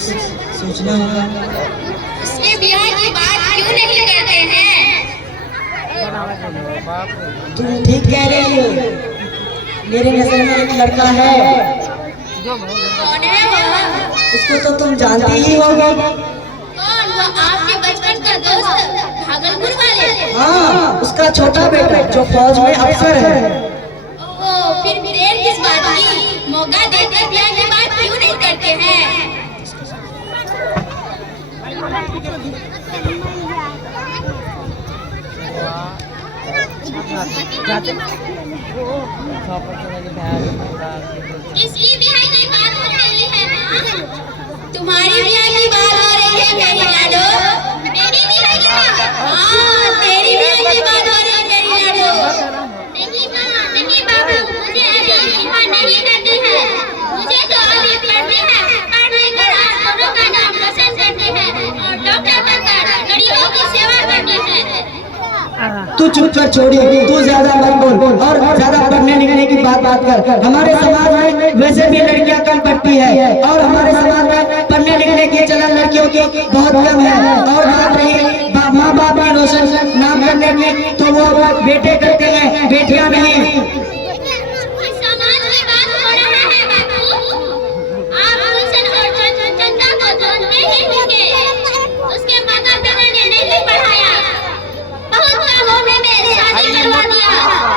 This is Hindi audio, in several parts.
सोचना होगा। उसके ब्याह की बात क्यों नहीं करते हैं? तुम ठीक कह रही हो। मेरे नजर में एक लड़का है। कौन है वो? उसको तो तुम जानती ही होगी। कौन? वो आपके बचपन का दोस्त भागलपुर वाले? हाँ, उसका छोटा बेटा जो फौज में अफसर है। ओ, फिर देर किस बात की? मौका देकर ब्याह की बात क्यों नहीं करते हैं? इसकी ब्याह की बात हो रही है ना? तुम्हारी ब्याह की बात हो रही है मेरी लाडो। मेरी ब्याह की बात? हाँ, तेरी ब्याह की बात हो रही है मेरी लाडो। नहीं माँ, नहीं बाबू, मुझे अभी विवाह नहीं करनी है। मुझे तो अभी पढ़नी है। पढ़ने कर आप दोनों का नाम रोशन करनी है और डॉक्टर बनकर गरीबों की सेवा करनी है। तू चुप कर छोड़ी, तू ज्यादा मत बोल और ज्यादा पढ़ने लिखने की बात कर। हमारे समाज में वैसे भी लड़कियां कम पढ़ती है और हमारे समाज में पढ़ने लिखने की चलन लड़कियों की बहुत कम है। और बात रही माँ बाप की रोशन नाम करने की, तो वो बेटे करते हैं, बेटियां नहीं। समाज की बात हो रहा है बाबू। आप रोशन और चंदा को जानते ही होंगे। उसके माता पिता ने नहीं पढ़ाया, बहुत कम उम्र में शादी करवा दिया।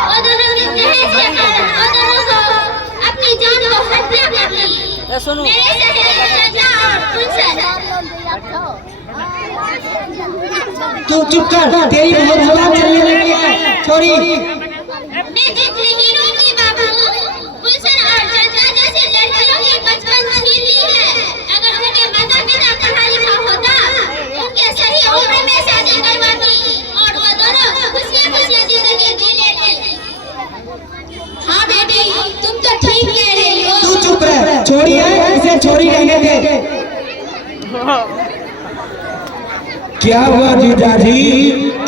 वो दोनों की दहेज के कारण वो दोनों को अपनी जान को हत्या कर ली। मेरे सहेली चंदा और गुलशन। तू चुप कर, तेरी बहुत जुबान चलने लगी है छोड़ी। मैं जिद नहीं रोकी बाबू। गुलशन और चंदा जैसी लड़कियों की बचपन छीन ली है। अगर उनके माता पिता पढ़ा लिखा होता, उनके सही उम्र में शादी करवाती और वो दोनों खुशियां जिंदगी जी लेते। हाँ बेटी, तुम तो ठीक कह रही हो। तू चुप रह, छोड़ी है इसे छोड़ी रहने दे। क्या हुआ जीजाजी,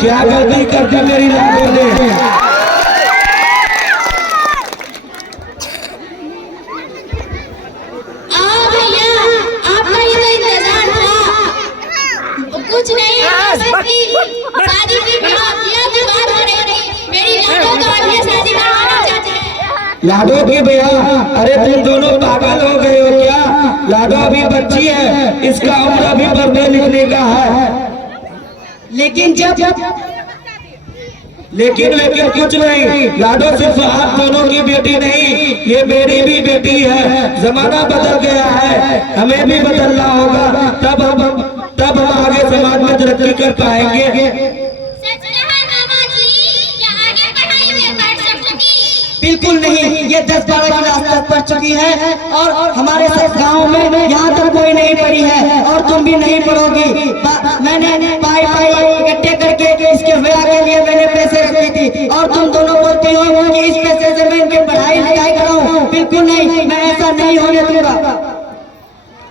क्या गलती कर दी मेरी लाडो ने? भैया, आपका ही तो इंतजार था। कुछ नहीं, शादी की ब्याह की बात हो रही थी। मेरी लाडो को अभी शादी करवाना चाहते हैं। लाडो की भैया, अरे तुम दोनों पागल हो गए हो क्या? लाडो अभी बच्ची है, इसका उम्र अभी पढ़ने लिखने का है। लेकिन लेकिन कुछ नहीं, लाडो सिर्फ आप दोनों की बेटी नहीं, ये मेरी भी बेटी है। जमाना बदल गया है, हमें भी बदलना होगा, तब हम आगे समाज में तरक्की कर पाएंगे। सच कहा मामा जी, क्या आगे पढ़ाई में बढ़ सकोगी? बिल्कुल नहीं, ये 10-12 क्लास तक पढ़ चुकी है और हमारे सब गांव में यहाँ तक कोई नहीं पढ़ी है और तुम भी नहीं पढ़ोगी। मैंने पाई इकट्ठे करके इसके ब्याह के लिए मैंने पैसे रखी थी और तुम दोनों बोलती हो कि इस पैसे से मैं इनकी पढ़ाई लिखाई कराऊं। बिल्कुल नहीं, मैं ऐसा नहीं होने दूंगा।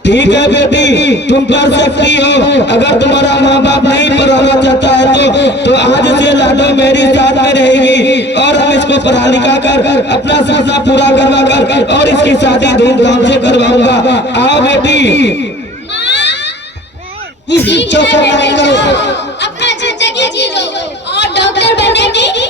ठीक है बेटी, तुम कर सकती हो। अगर तुम्हारा माँ बाप नहीं पढ़ाना चाहता है तो आज से लाडो मेरी साथ में रहेगी और हम इसको पढ़ा लिखा कर अपना सपना पूरा करवा कर और इसकी शादी धूमधाम से करवाऊंगा। आओ बेटी। चुप कर अपना जिंदगी जी लो और डॉक्टर बनने की